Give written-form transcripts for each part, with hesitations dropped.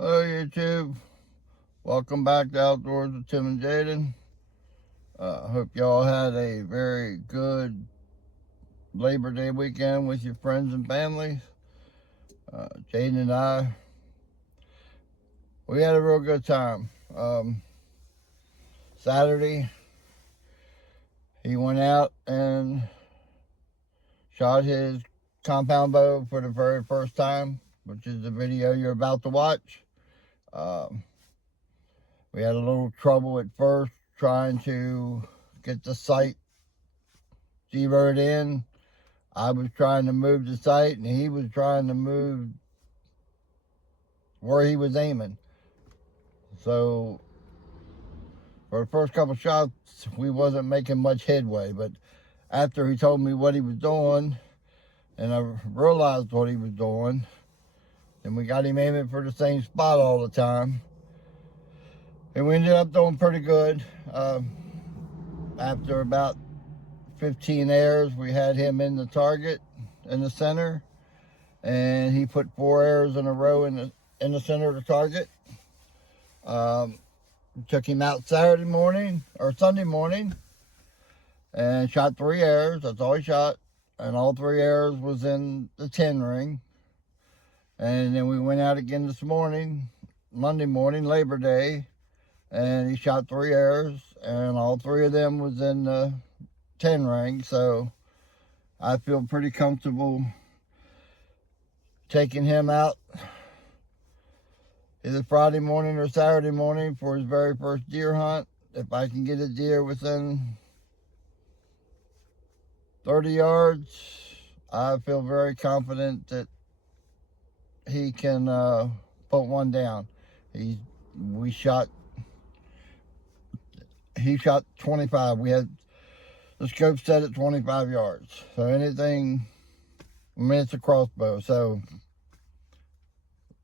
Hello YouTube, welcome back to Outdoors with Tim and Jayden. Hope y'all had a very good Labor Day weekend with your friends and families. Jayden and I, we had a real good time. Saturday, he went out and shot his compound bow for the very first time, which is the video you're about to watch. We had a little trouble at first trying to get the sight zeroed in. I was trying to move the sight and he was trying to move where he was aiming. So for the first couple shots, we wasn't making much headway. But after he told me what he was doing and I realized what he was doing, and we got him aiming for the same spot all the time. And we ended up doing pretty good. After about 15 arrows, we had him in the target in the center, and he put 4 arrows in a row in the center of the target. Took him out Saturday morning or Sunday morning and shot 3 arrows. That's all he shot, and all 3 arrows was in the 10 ring. And then we went out again this morning, Monday morning, Labor Day, and he shot 3 arrows, and all 3 of them was in the 10 ring. So I feel pretty comfortable taking him out either Friday morning or Saturday morning for his very first deer hunt. If I can get a deer within 30 yards, I feel very confident that he can put one down. He shot 25. We had the scope set at 25 yards. So anything, I mean, it's a crossbow. So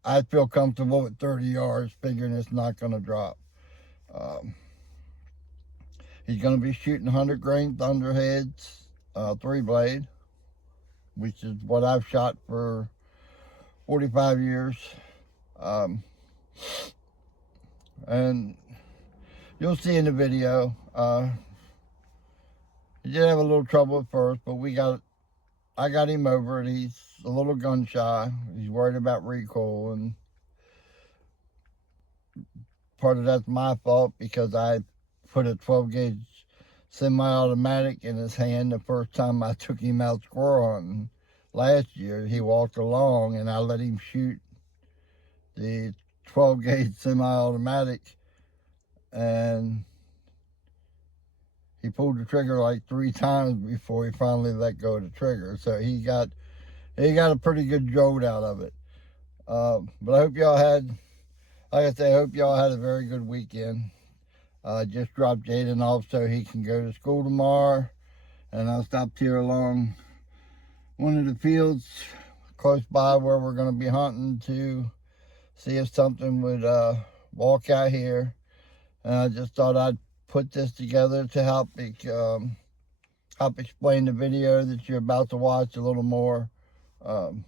I feel comfortable with 30 yards, figuring it's not going to drop. He's going to be shooting 100 grain thunderheads, 3-blade, which is what I've shot for 45 years. And you'll see in the video, he did have a little trouble at first, but I got him over it. He's a little gun shy. He's worried about recoil, and part of that's my fault because I put a 12 gauge semi-automatic in his hand the first time I took him out squirrel hunting last year. He walked along and I let him shoot the 12 gauge semi-automatic, and he pulled the trigger like 3 times before he finally let go of the trigger. So he got a pretty good jolt out of it. But I hope y'all had, like I say, I hope y'all had a very good weekend. Just dropped Jayden off so he can go to school tomorrow, and I stopped here along one of the fields close by where we're going to be hunting to see if something would walk out here. And I just thought I'd put this together to help explain the video that you're about to watch a little more. And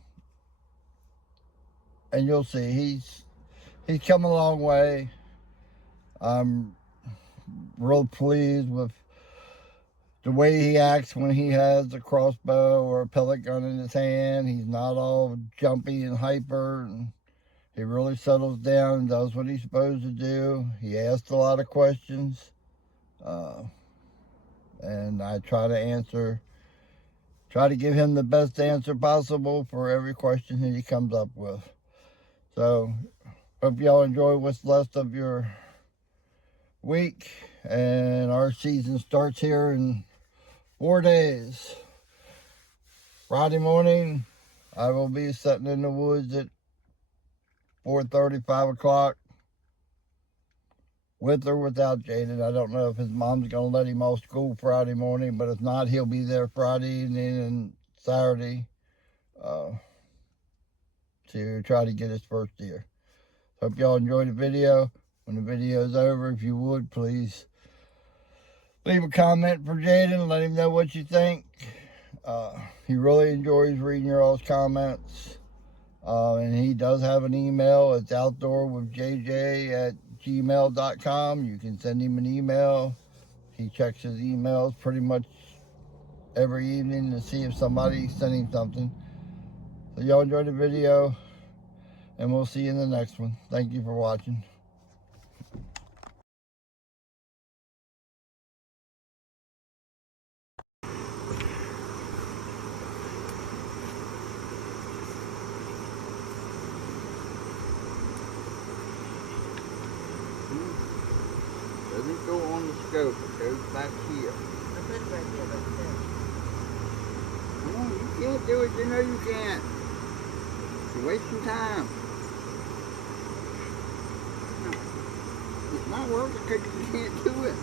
you'll see he's come a long way. I'm real pleased with the way he acts when he has a crossbow or a pellet gun in his hand. He's not all jumpy and hyper, and he really settles down and does what he's supposed to do. He asks a lot of questions, and I try to give him the best answer possible for every question that he comes up with. So hope y'all enjoy what's left of your week, and our season starts here in 4 days. Friday morning, I will be sitting in the woods at 4:30, 5 o'clock, with or without Jayden. I don't know if his mom's going to let him off school Friday morning, but if not, he'll be there Friday evening and Saturday to try to get his first deer. Hope y'all enjoyed the video. When the video's over, if you would, please leave a comment for Jayden and let him know what you think. He really enjoys reading your all's comments. And he does have an email. It's outdoorwithjj@gmail.com. You can send him an email. He checks his emails pretty much every evening to see if somebody sent him something. So y'all enjoy the video, and we'll see you in the next one. Thank you for watching. Doesn't go on the scope, it goes back here. Come on, you can't do it, you know you can't. You're wasting time. It's not working because you can't do it.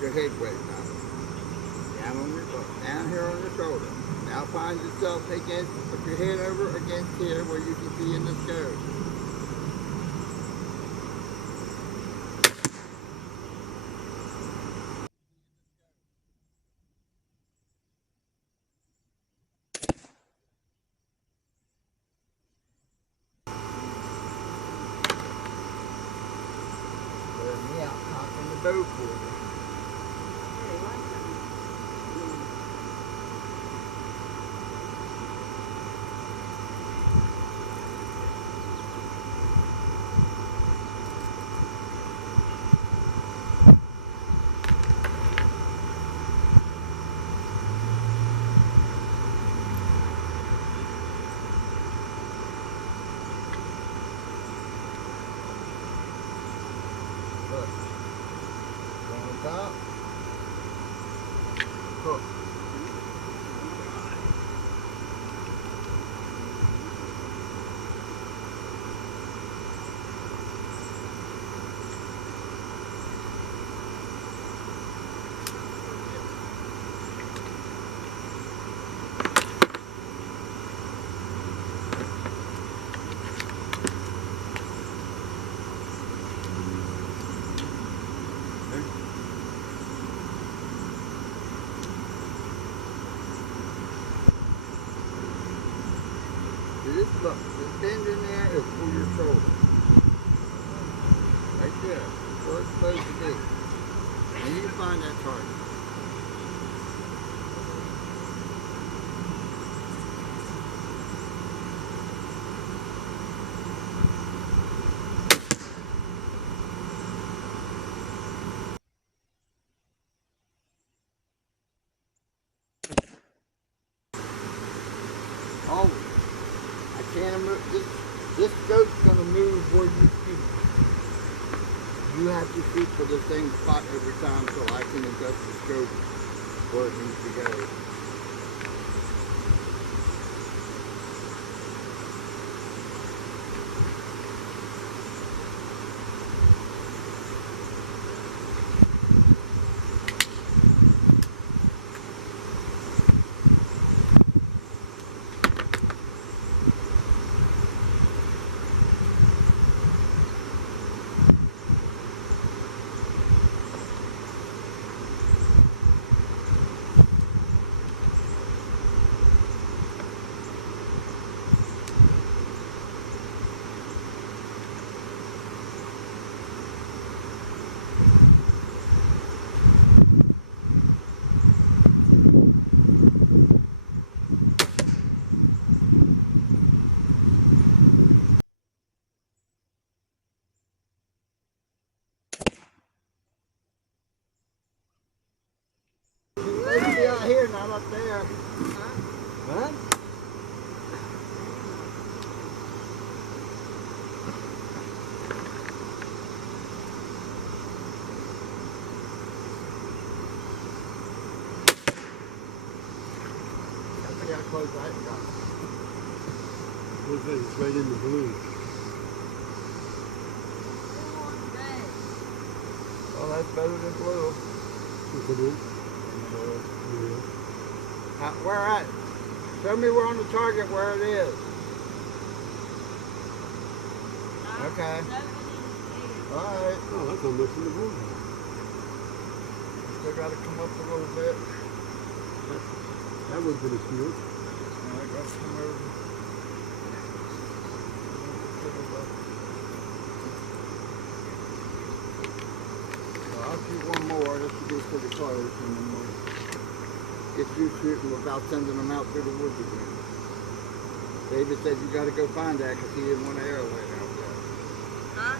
Your head weight down here on your shoulder. Now find yourself against, put your head over against here where you can see in the scope. Let me out cocking the bow for you. Look, on top, hook. Look, this bend in there is for your shoulder. Right there. That's where it's supposed to be. And you find that target. Always. I can't move. This scope's going to move where you shoot. You have to shoot for the same spot every time so I can adjust the scope where it needs to go. there. What? I think I closed that gun. Looks like it's right in the blue. Well, that's better than blue. Look at it. Yeah. Where at? Show me where on the target where it is. Okay. Alright. Oh, that's almost in the blue. Still got to come up a little bit. That would have been a field. I got to come over. I'll shoot one more. This will be pretty close. And then we'll get you shooting without sending them out through the woods again. David said you got to go find that because he didn't want an arrow laying out there. Huh?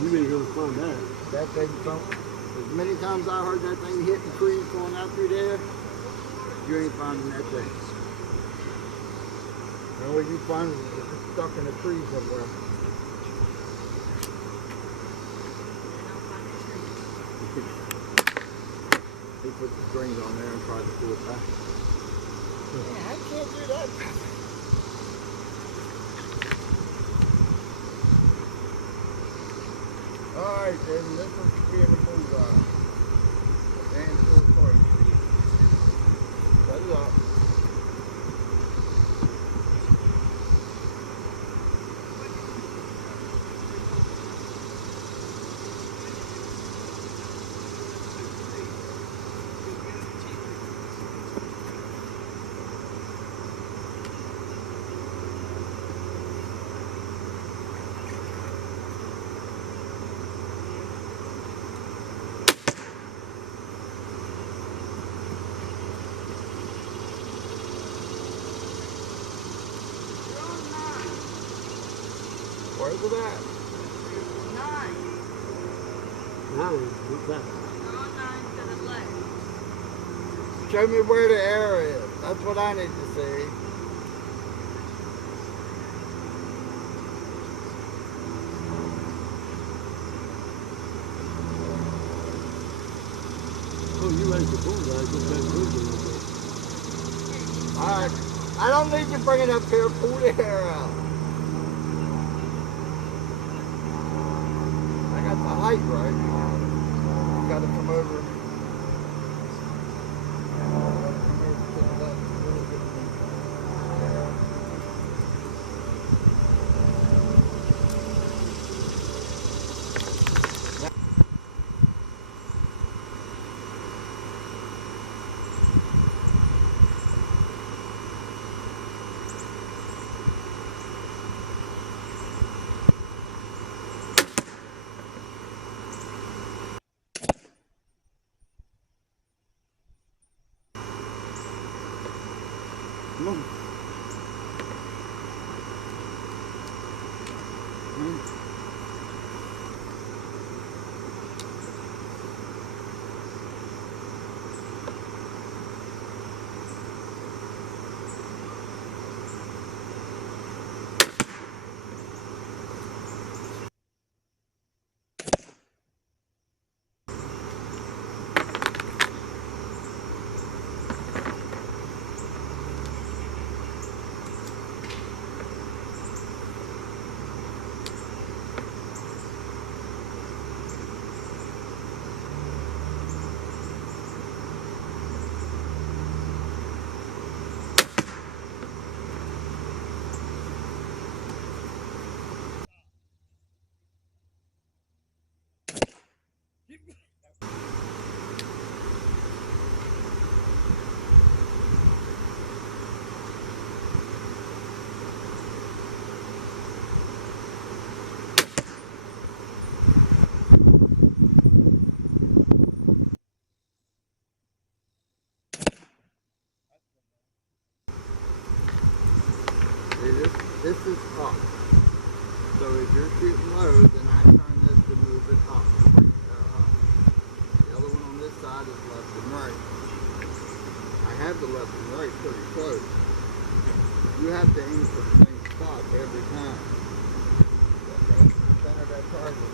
You may go find that. That thing, as many times I heard that thing hitting trees going out through there, you ain't finding that thing. And what you find is it's stuck in a tree somewhere. He put the strings on there and tried to pull it back. Yeah, I can't do that. Alright, then this one's being a bullseye. And full close. Set it up. Where's it at? 9. 9? What's that? You're on 9 to the left. Show me where the arrow is. That's what I need to see. Oh, you like the bullseye. Just that bullseye right there. Alright. I don't need you bring it up here. Pull the arrow out. I got the height right. You gotta come over. Come on. This is up. So if you're shooting low, then I turn this to move it up. Up. side is left and right. I have the left and right pretty close. You have to aim for the same spot every time. You have to aim for the center of that target.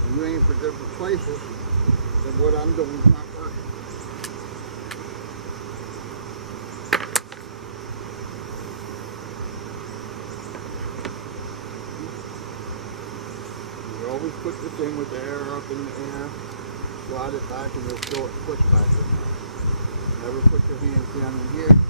When you aim for different places, then what I'm doing is not working. You always put the thing with the air up in the air, slide it back, and just throw it push back in there. Never put your hands down in here.